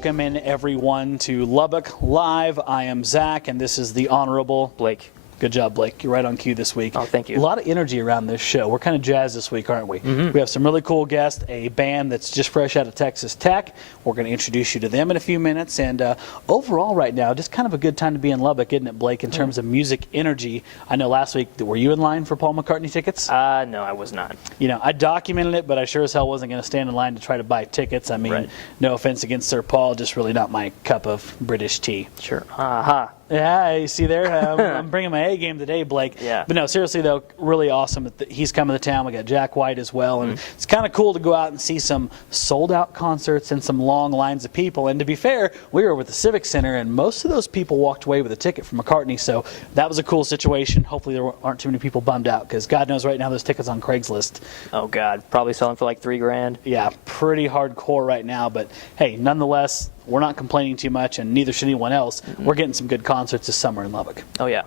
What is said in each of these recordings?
welcome in everyone to Lubbock Live. I am Zach, and this is the Honorable Blake. Good job, Blake. You're right on cue this week. Oh, thank you. A lot of energy around this show. We're kind of jazzed this week, aren't we? Mm-hmm. We have some really cool guests, a band that's just fresh out of Texas Tech. We're going to introduce you to them in a few minutes. And overall right now, just kind of a good time to be in Lubbock, isn't it, Blake, in terms of music energy? I know last week, were you in line for Paul McCartney tickets? No, I was not. You know, I documented it, but I sure as hell wasn't going to stand in line to try to buy tickets. I mean, Right. No offense against Sir Paul, just really not my cup of British tea. Sure. Aha. Yeah, you see there, I'm bringing my A game today, Blake. Yeah. But no, seriously though, really awesome that he's coming to town. We got Jack White as well, and it's kind of cool to go out and see some sold-out concerts and some long lines of people. And to be fair, we were with the Civic Center, and most of those people walked away with a ticket from McCartney, so that was a cool situation. Hopefully there aren't too many people bummed out, because God knows right now there's tickets on Craigslist. Oh God, probably selling for like $3,000. Yeah, pretty hardcore right now, but hey, nonetheless, we're not complaining too much, and neither should anyone else. We're getting some good concerts this summer in Lubbock. Oh yeah.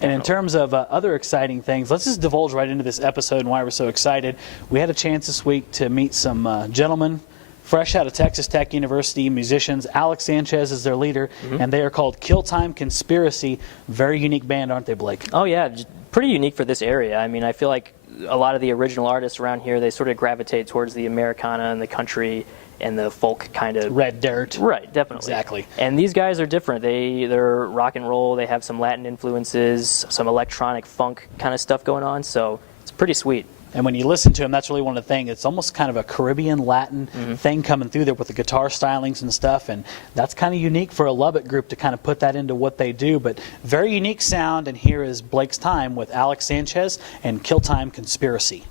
And in terms of other exciting things, let's just divulge right into this episode and why we're so excited. We had a chance this week to meet some gentlemen fresh out of Texas Tech University, musicians. Alex Sanchez is their leader, and they are called Kill Time Conspiracy. Very unique band, aren't they, Blake? Oh yeah, pretty unique for this area. I mean, I feel like a lot of the original artists around here, they sort of gravitate towards the Americana and the country and the folk kind of Red Dirt. Right, definitely. Exactly. And these guys are different. They're rock and roll. They have some Latin influences, some electronic funk kind of stuff going on. So it's pretty sweet. And when you listen to them, that's really one of the things. It's almost kind of a Caribbean Latin thing coming through there with the guitar stylings and stuff. And that's kind of unique for a Lubbock group to kind of put that into what they do. But very unique sound. And here is Blake's Time with Alex Sanchez and Kill Time Conspiracy.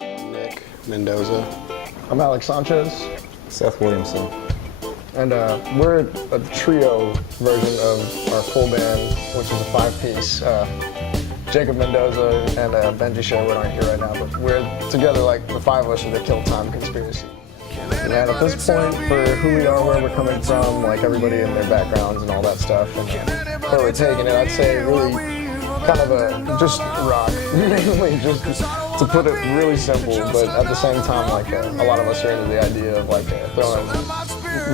Nick Mendoza. I'm Alex Sanchez, Seth Williamson. and we're a trio version of our full band, which is a five-piece. Jacob Mendoza and Benji Sherwood aren't here right now, but we're together like the five of us are the Kill Time Conspiracy. And at this point, for who we are, where we're coming from, like everybody in their backgrounds and all that stuff, and where we're taking it, I'd say really kind of a just rock, mainly just to put it really simple, but at the same time, like a lot of us are into the idea of like throwing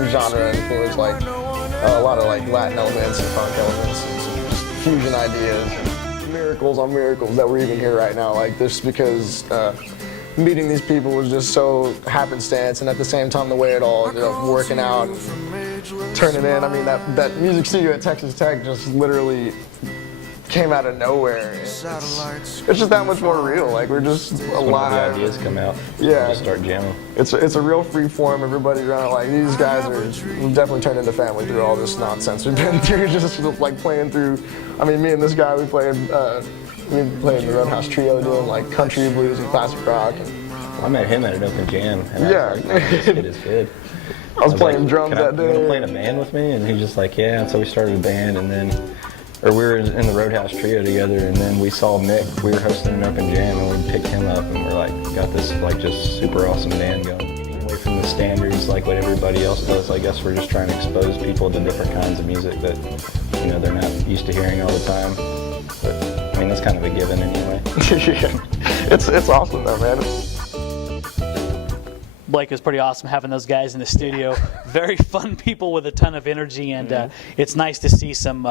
genre influence, like a lot of like Latin elements and funk elements and just fusion ideas and miracles on miracles that we're even here right now, like this, because meeting these people was just so happenstance, and at the same time the way it all ended up working out and turning in. I mean, that music studio at Texas Tech just literally came out of nowhere. It's just that much more real. Like, we're just alive. The ideas come out. Yeah. Just start jamming. It's a real free form. Everybody around, like, these guys are definitely turned into family through all this nonsense we've been through. Just like playing through. I mean, me and this guy, we played the Roadhouse Trio, doing like country, blues, and classic rock. I met him at an open jam. And Yeah. I was like, this kid is good. I was playing like, drums that You want to day. play in a band with me? And he's just like, yeah. And so we started a band, and then, or we were in the Roadhouse Trio together, and then we saw Mick. We were hosting an open jam, and we picked him up, and we're like, got this like just super awesome band going. Getting away from the standards, like what everybody else does. I guess we're just trying to expose people to different kinds of music that, you know, they're not used to hearing all the time. But I mean, that's kind of a given anyway. Yeah. It's awesome though, man. Blake, was pretty awesome having those guys in the studio. Very fun people with a ton of energy, and it's nice to see some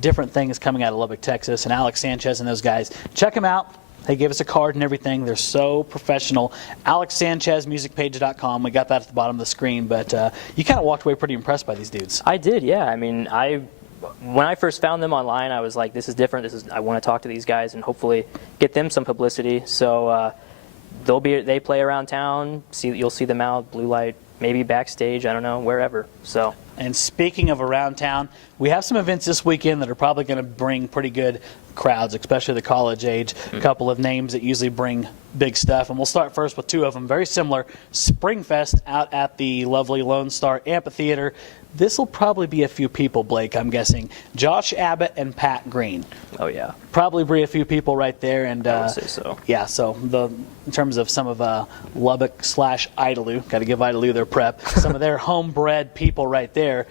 different things coming out of Lubbock, Texas. And Alex Sanchez and those guys, check them out. They gave us a card and everything. They're so professional. AlexSanchezMusicPage.com. We got that at the bottom of the screen, but you kind of walked away pretty impressed by these dudes. I did, yeah. I mean, when I first found them online, I was like, this is different. I want to talk to these guys and hopefully get them some publicity. So they play around town. You'll see them out, Blue Light, maybe backstage, I don't know, wherever. So. And speaking of around town, we have some events this weekend that are probably going to bring pretty good crowds, especially the college age. A couple of names that usually bring big stuff. And we'll start first with two of them, very similar. Springfest out at the lovely Lone Star Amphitheater. This will probably be a few people, Blake, I'm guessing. Josh Abbott and Pat Green. Oh, yeah. Probably be a few people right there. And I would say so. Yeah, so in terms of some of Lubbock / Idalou, got to give Idalou their prep, some of their homebred people right there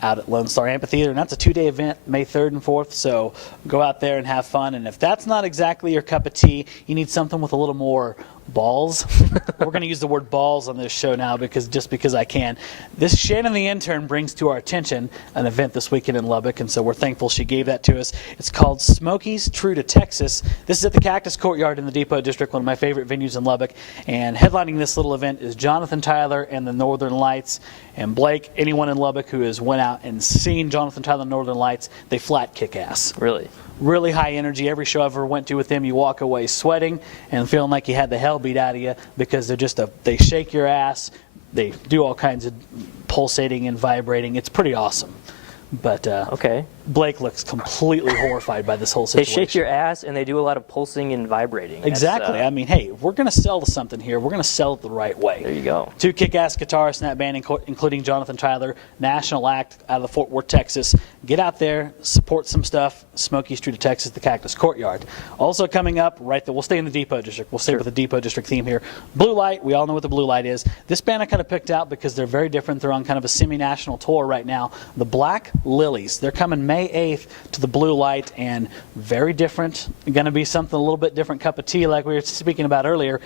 out at Lone Star Amphitheater. And that's a 2-day event, May 3rd and 4th. So go out there and have fun. And if that's not exactly your cup of tea, you need something with a little more balls. We're going to use the word balls on this show now because I can. This Shannon the intern brings to our attention an event this weekend in Lubbock, and so we're thankful she gave that to us. It's called Smokies True to Texas. This is at the Cactus Courtyard in the Depot District, one of my favorite venues in Lubbock. And headlining this little event is Jonathan Tyler and the Northern Lights. And Blake, anyone in Lubbock who has went out and seen Jonathan Tyler and the Northern Lights, they flat kick ass. Really? Really high energy. Every show I ever went to with them, you walk away sweating and feeling like you had the hell beat out of you because they shake your ass. They do all kinds of pulsating and vibrating. It's pretty awesome. But okay. Blake looks completely horrified by this whole They situation. shake your ass and they do a lot of pulsing and vibrating. Exactly. That's, I mean, hey, if we're going to sell something here, we're going to sell it the right way. there you go. 2 kick-ass guitarists in that band, including Jonathan Tyler, national act out of Fort Worth, Texas. Get out there, support some stuff. Smokies True to Texas, the Cactus Courtyard. Also coming up, right there, we'll stay in the Depot District. We'll stay with the Depot District theme here. Blue Light, we all know what the Blue Light is. This band I kind of picked out because they're very different. They're on kind of a semi-national tour right now. The Black Lilies. They're coming May 8th to the Blue Light, and very different. Going to be something a little bit different cup of tea like we were speaking about earlier,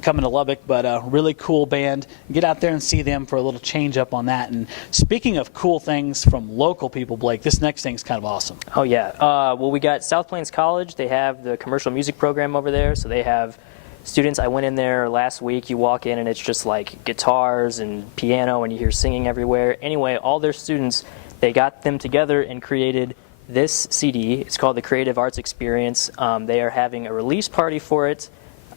coming to Lubbock, but a really cool band. Get out there and see them for a little change up on that. And speaking of cool things from local people, Blake, this next thing's kind of awesome. Oh, yeah. Well, we got South Plains College. They have the commercial music program over there, so they have students. I went in there last week. You walk in, and it's just like guitars and piano, and you hear singing everywhere. Anyway, all their students, they got them together and created this CD. It's called the Creative Arts Experience. They are having a release party for it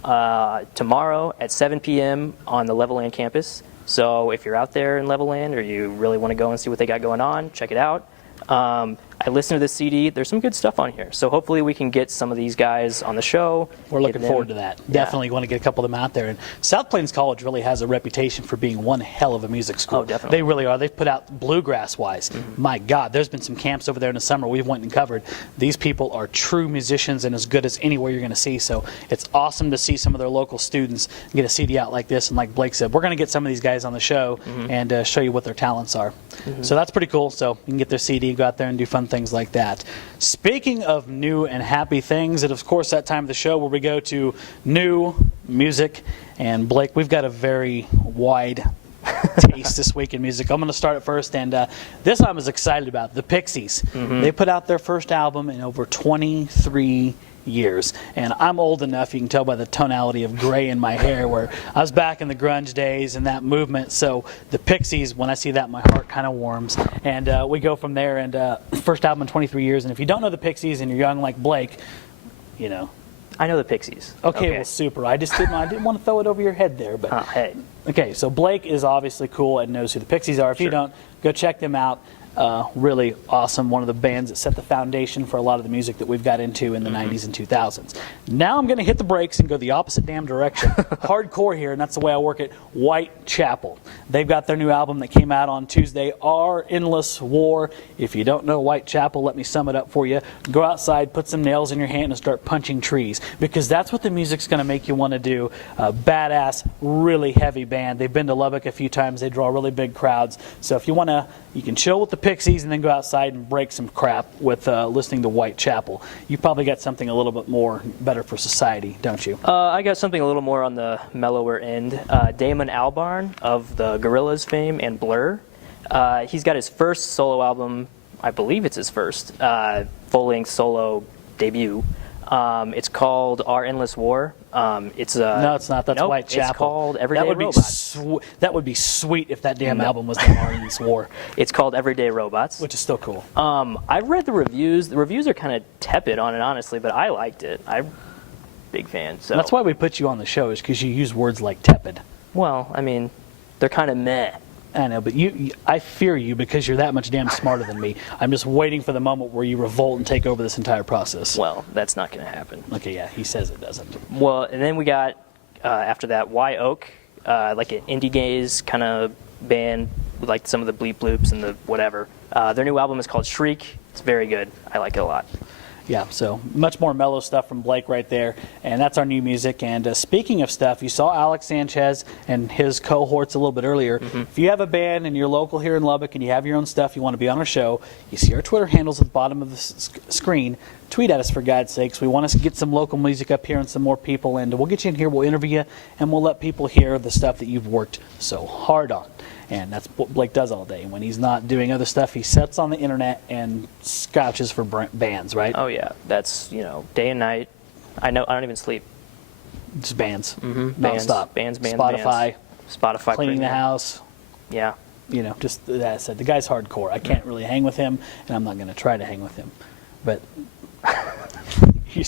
tomorrow at 7 p.m. on the Levelland campus. So if you're out there in Levelland or you really want to go and see what they got going on, check it out. I listened to this CD. There's some good stuff on here. So hopefully we can get some of these guys on the show. We're looking forward to that. Yeah. Definitely want to get a couple of them out there. And South Plains College really has a reputation for being one hell of a music school. Oh, definitely. They really are. They've put out bluegrass-wise. My God, there's been some camps over there in the summer we've went and covered. These people are true musicians and as good as anywhere you're going to see. So it's awesome to see some of their local students get a CD out like this. And like Blake said, we're going to get some of these guys on the show and show you what their talents are. So that's pretty cool. So you can get their CD, go out there and do fun things like that. Speaking of new and happy things, it is of course that time of the show where we go to new music. And Blake, we've got a very wide taste this week in music. I'm going to start it first, and this I was excited about. The Pixies. They put out their first album in over 23 years, and I'm old enough, you can tell by the tonality of gray in my hair, where I was back in the grunge days and that movement. So the Pixies, when I see that, my heart kind of warms, and we go from there. And first album in 23 years, and if you don't know the Pixies and you're young like Blake, you know. I know the Pixies. Okay, well, super. I didn't want to throw it over your head there, but Hey. Okay, so Blake is obviously cool and knows who the Pixies are. If you don't, go check them out. Really awesome. One of the bands that set the foundation for a lot of the music that we've got into in the 90s and 2000s. Now I'm going to hit the brakes and go the opposite damn direction. Hardcore here, and that's the way I work it. Whitechapel. They've got their new album that came out on Tuesday, Our Endless War. If you don't know Whitechapel, let me sum it up for you. Go outside, put some nails in your hand, and start punching trees, because that's what the music's going to make you want to do. Badass, really heavy band. They've been to Lubbock a few times. They draw really big crowds. So if you want to, you can chill with the Pixies and then go outside and break some crap with listening to Whitechapel. You probably got something a little bit more better for society, don't you? I got something a little more on the mellower end. Damon Albarn of the Gorillaz fame and Blur. He's got his first solo album, I believe it's his first, full-length solo debut. It's called Our Endless War. No, it's not. That's Whitechapel. It's called Everyday Robots. That would be sweet if that damn album was the Our Endless War. It's called Everyday Robots. Which is still cool. I've read the reviews. The reviews are kind of tepid on it, honestly, but I liked it. I'm a big fan. So That's why we put you on the show, is because you use words like tepid. Well, I mean, they're kind of meh. I know, but I fear you because you're that much damn smarter than me. I'm just waiting for the moment where you revolt and take over this entire process. Well, that's not going to happen. Okay, yeah, he says it doesn't. Well, and then we got, after that, Y Oak, like an indie gaze kind of band with like some of the bleep bloops and the whatever. Their new album is called Shriek. It's very good. I like it a lot. Yeah, so much more mellow stuff from Blake right there, and that's our new music. And speaking of stuff, you saw Alex Sanchez and his cohorts a little bit earlier. If you have a band and you're local here in Lubbock and you have your own stuff, you want to be on our show, you see our Twitter handles at the bottom of the screen. Tweet at us, for God's sakes. We want to get some local music up here and some more people, and we'll get you in here, we'll interview you, and we'll let people hear the stuff that you've worked so hard on. And that's what Blake does all day. When he's not doing other stuff, he sits on the internet and scouches for bands, right? Oh yeah, that's day and night. I don't even sleep. Just bands. Bands, Nonstop. bands, Spotify. Spotify. Cleaning the Premium. house. Yeah. Just that I said. The guy's hardcore. I can't really hang with him, and I'm not going to try to hang with him. But he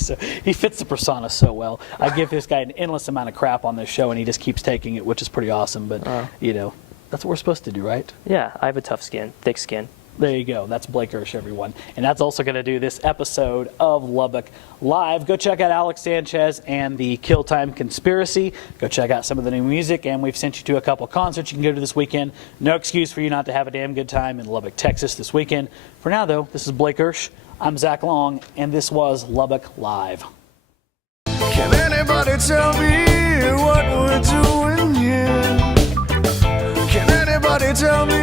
fits the persona so well. I give this guy an endless amount of crap on this show, and he just keeps taking it, which is pretty awesome. But that's what we're supposed to do, right? Yeah, I have a tough skin, thick skin. There you go. That's Blake Hirsch, everyone. And that's also going to do this episode of Lubbock Live. Go check out Alex Sanchez and the Kill Time Conspiracy. Go check out some of the new music. And we've sent you to a couple concerts you can go to this weekend. No excuse for you not to have a damn good time in Lubbock, Texas this weekend. For now, though, this is Blake Hirsch. I'm Zach Long, and this was Lubbock Live. Can anybody tell me what we're doing here? Can anybody tell me